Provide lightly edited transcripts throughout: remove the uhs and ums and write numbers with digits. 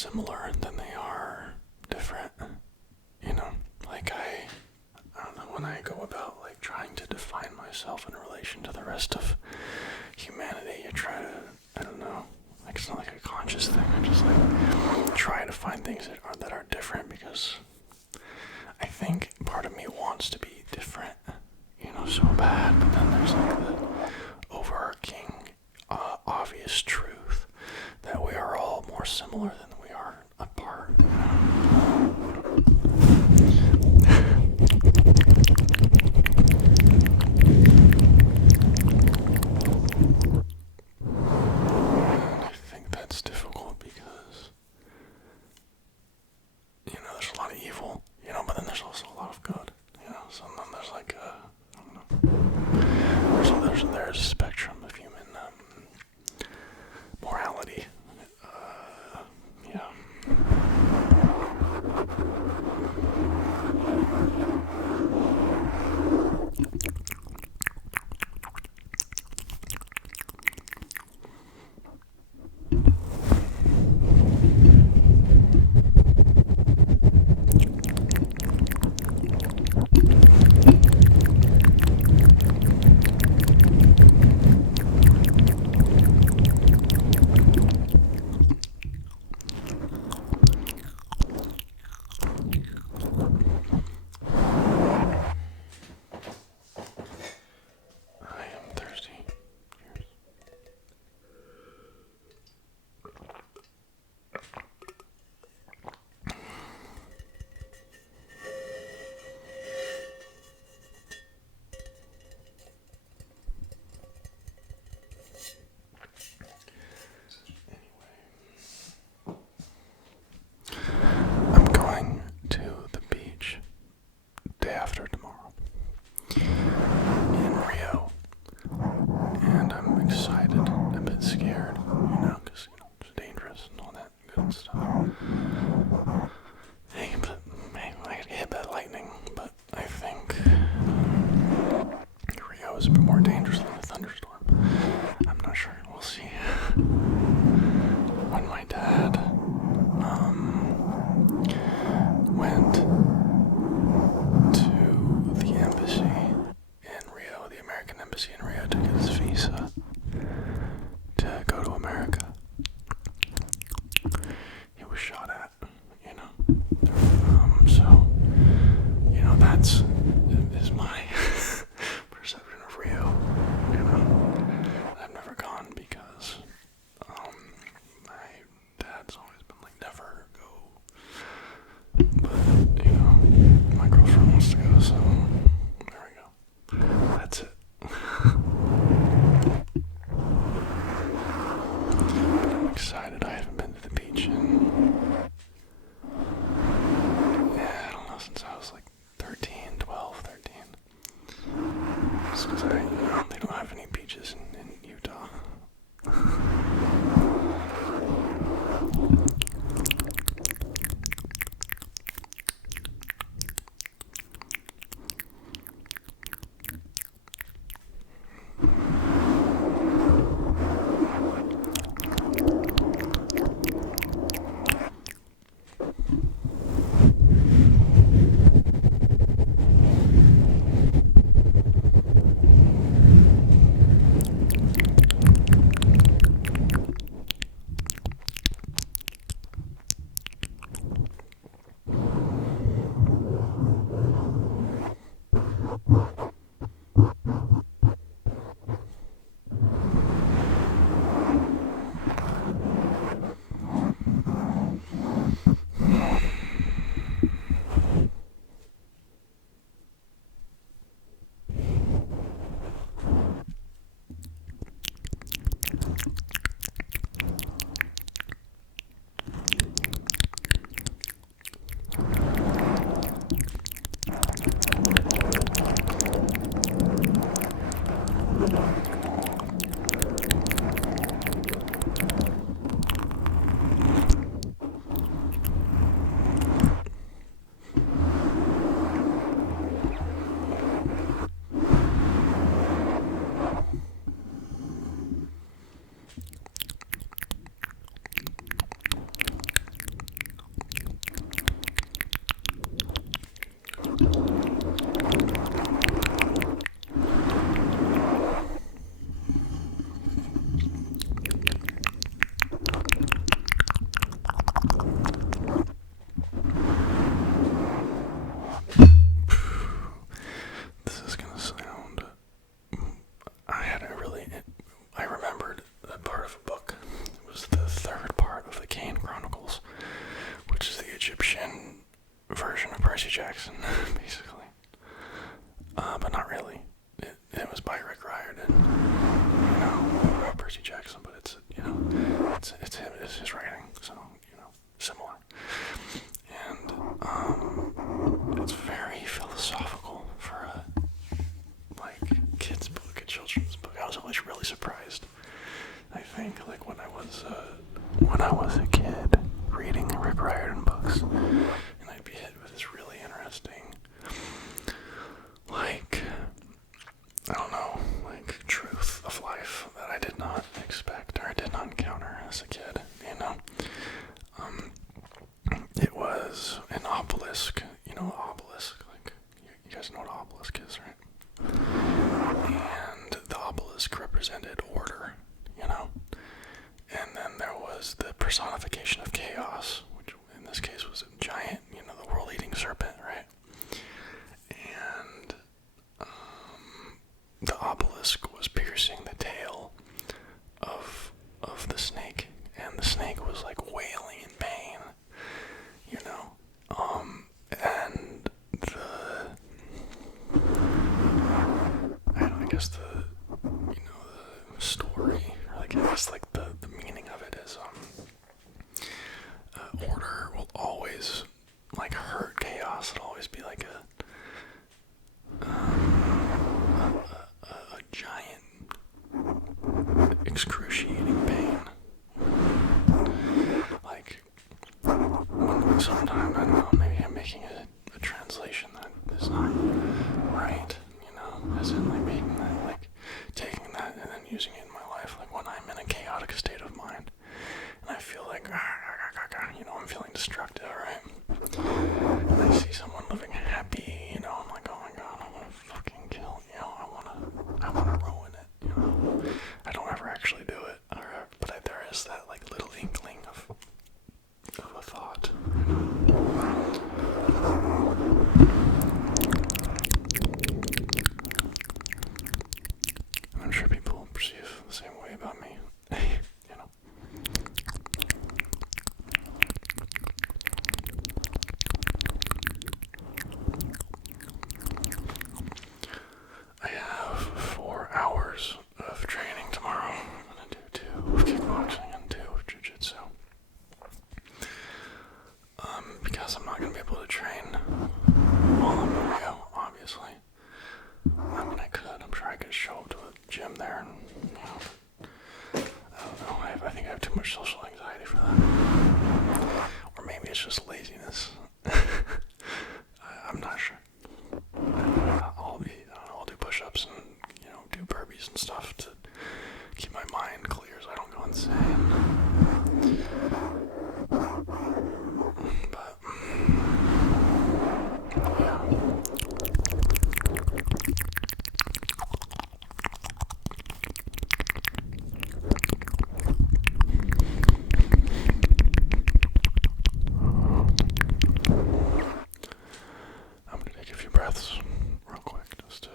similar than they are different. You know, like I don't know, when I go about like trying to define myself in relation to the rest of humanity, I try to, I don't know, like it's not like a conscious thing. I just like try to find things that are different because I think part of me wants to be different, you know, so bad. But then there's like the overarching, obvious truth that we are all more similar than we are apart. I think that's difficult because, you know, there's a lot of evil, you know, but then there's also a lot of good, you know, so then there's like I don't know, there's a spectrum of human morality, remembered that part of a book. It was the third part of the Kane Chronicles, which is the Egyptian version of Percy Jackson, basically. But not really. It was by Rick Riordan. Percy Jackson, but it's him. It's his writing, so similar. And it's very philosophical for a kids book, a children's book. I was always really surprised. I think when I was a kid reading Rick Riordan books, and I'd be hit with this really interesting, I don't know, truth of life that I did not expect or I did not encounter as a kid, It was an obelisk, obelisk, you guys know what obelisk is, right? And the obelisk represented order, and then there was the personification of chaos, which in this case was a giant, the world-eating serpent, right? And the obelisk was piercing the tail of the snake, and the snake was wailing in pain, and I guess the story, or I guess the meaning of it is order will always hurt chaos. It'll always be a giant, excruciating pain. Sometimes, I don't know, maybe I'm making a translation that is not right, as in making that, taking that and then using it in my life, when I'm in a chaotic state of mind, and I feel I'm feeling destructive, right? And I see someone living happy, I'm oh my god, I want to fucking kill, I want to ruin it, I don't ever actually do it, but there is that little inkling of a thought. I'm sure people perceive the same way about me, I have 4 hours of training tomorrow. I'm gonna do 2 of kickboxing and 2 of jiu-jitsu. Because I'm not gonna be able to train while I'm on video, obviously. I could. I'm sure I could show up to a gym there and, I don't know. I think I have too much social anxiety for that. Or maybe it's just laziness. I'm not sure. I'll do push-ups and, do burpees and stuff to keep my mind clear so I don't go insane. But, yeah. I'm gonna take a few breaths real quick just to,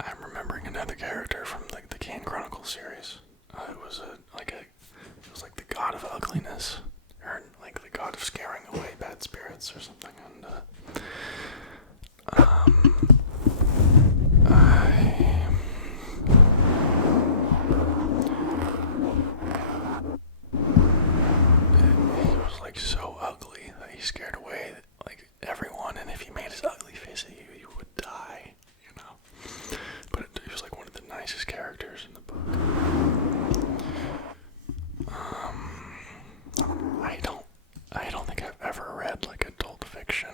I'm remembering another character from the Kane Chronicles series. It was the god of ugliness, or the god of scaring away bad spirits or something. And he was so ugly that he scared away everyone, and if he made his ugly face at you, you would die. But he was one of the nicest characters in the book. I don't think I've ever read adult fiction.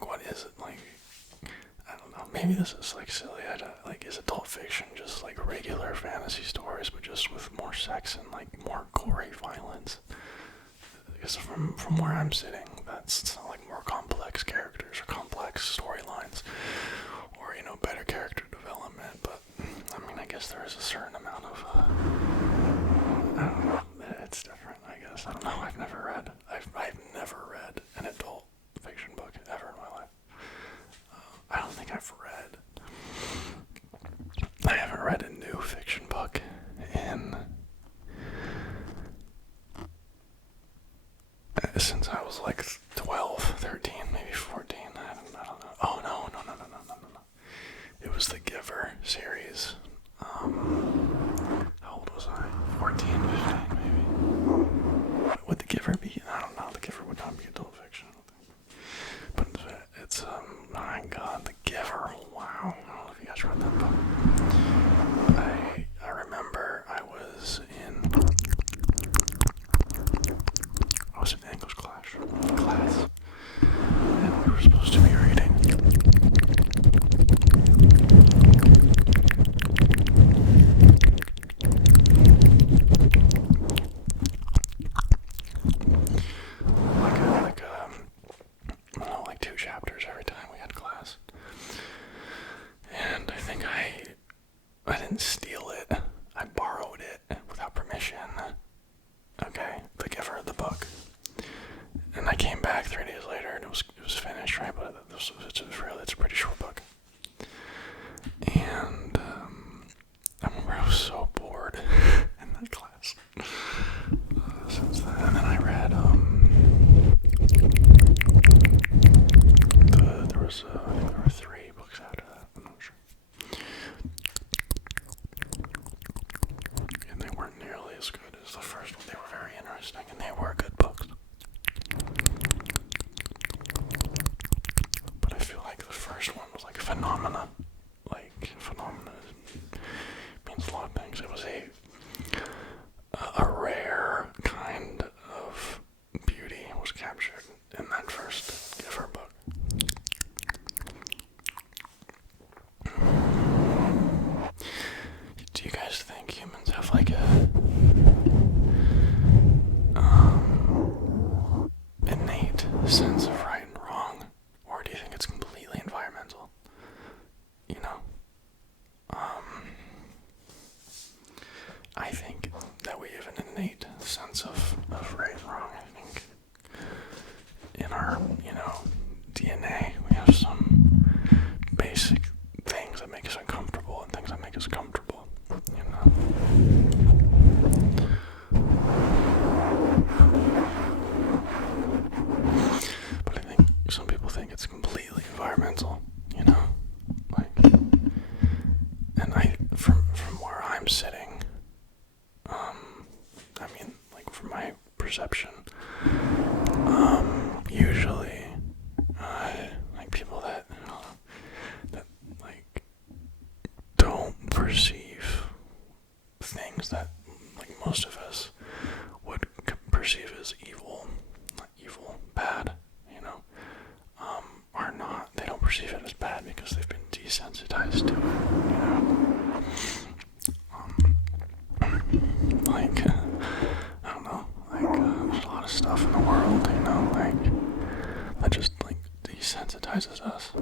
What is it I don't know. Maybe this is silly. Is adult fiction just regular fantasy stories, but just with more sex and more gory guess from where I'm sitting, that's not like more complex characters or complex storylines, or better character development. But I mean, I guess there is a certain amount of I don't know. It's different, I guess. I don't know. I've never read an adult fiction book ever in my life. I don't think I haven't read a new fiction book in since I was like 12, 13, maybe 14. I don't know. Oh no. It was the Giver series. How old was I? 14, 15, maybe. Would the Giver be? I don't know. The Giver would not be adult fiction, I don't think. But it's my God, the Giver. Wow. I don't know if you guys read that book. I remember I was in English class, and we were supposed to be reading like 2 chapters every time we had class. And I think I didn't steal it. I borrowed it without permission. Okay, the Giver of the book. And I came back 3 days later and it was finished, right? But it's a pretty short book. And I remember I was so bored in that class since then. And then I read I think there were 3 books after that. I'm not sure. And they weren't nearly as good as the first one. They were very interesting and they were good books. But I feel like the first one was like a phenomena. Phenomena means a lot of things. It was a rare kind of beauty was captured in that first Giver book. Do you guys think humans have like a innate sense of right and wrong, or do you think it's completely environmental? I think that we have an innate sense of right and wrong. I think in our DNA we have some basic things that make us uncomfortable and things that make us comfortable. But I think some people think it's completely environmental, and from where I'm sitting, from my perception, usually, people that don't perceive things that most of us would perceive as evil, not evil, bad, are not. They don't perceive it as bad because they've been desensitized to it. I don't know. There's a lot of stuff in the world, that just desensitizes us.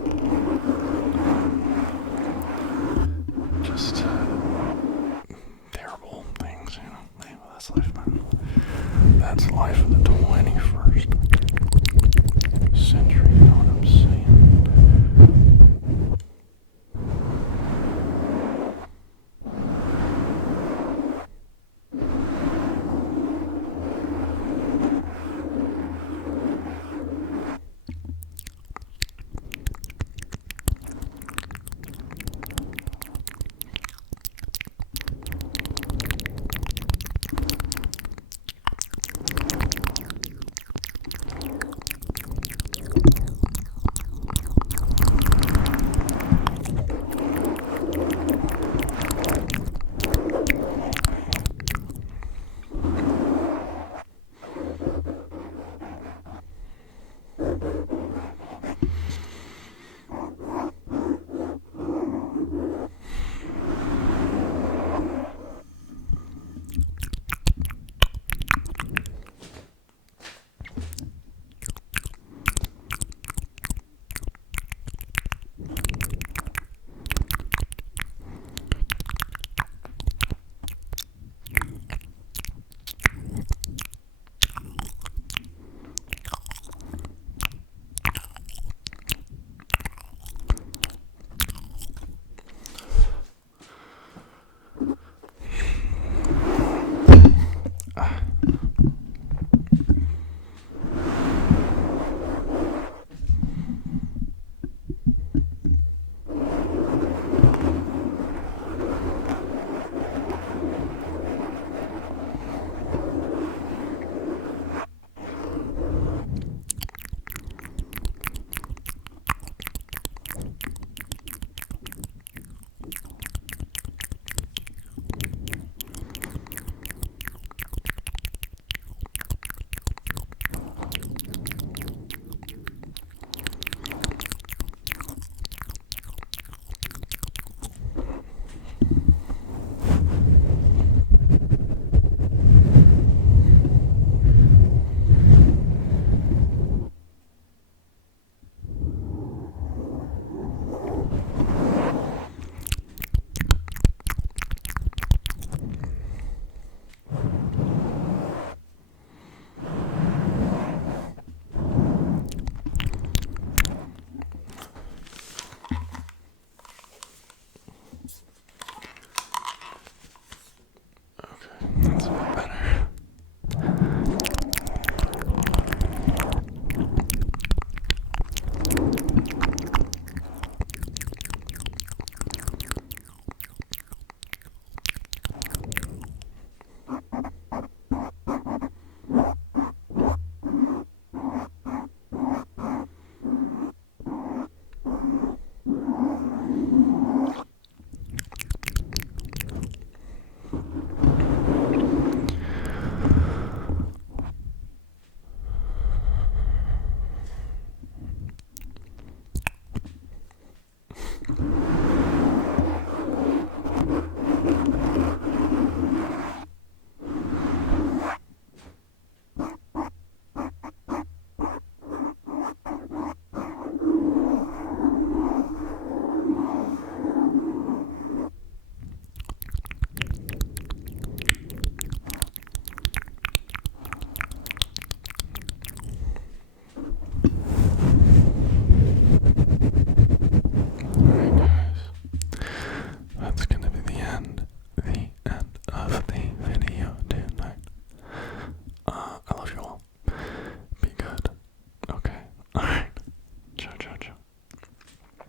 Just terrible things, Well, that's life, man. That's life in the 21st century, you know what I'm saying?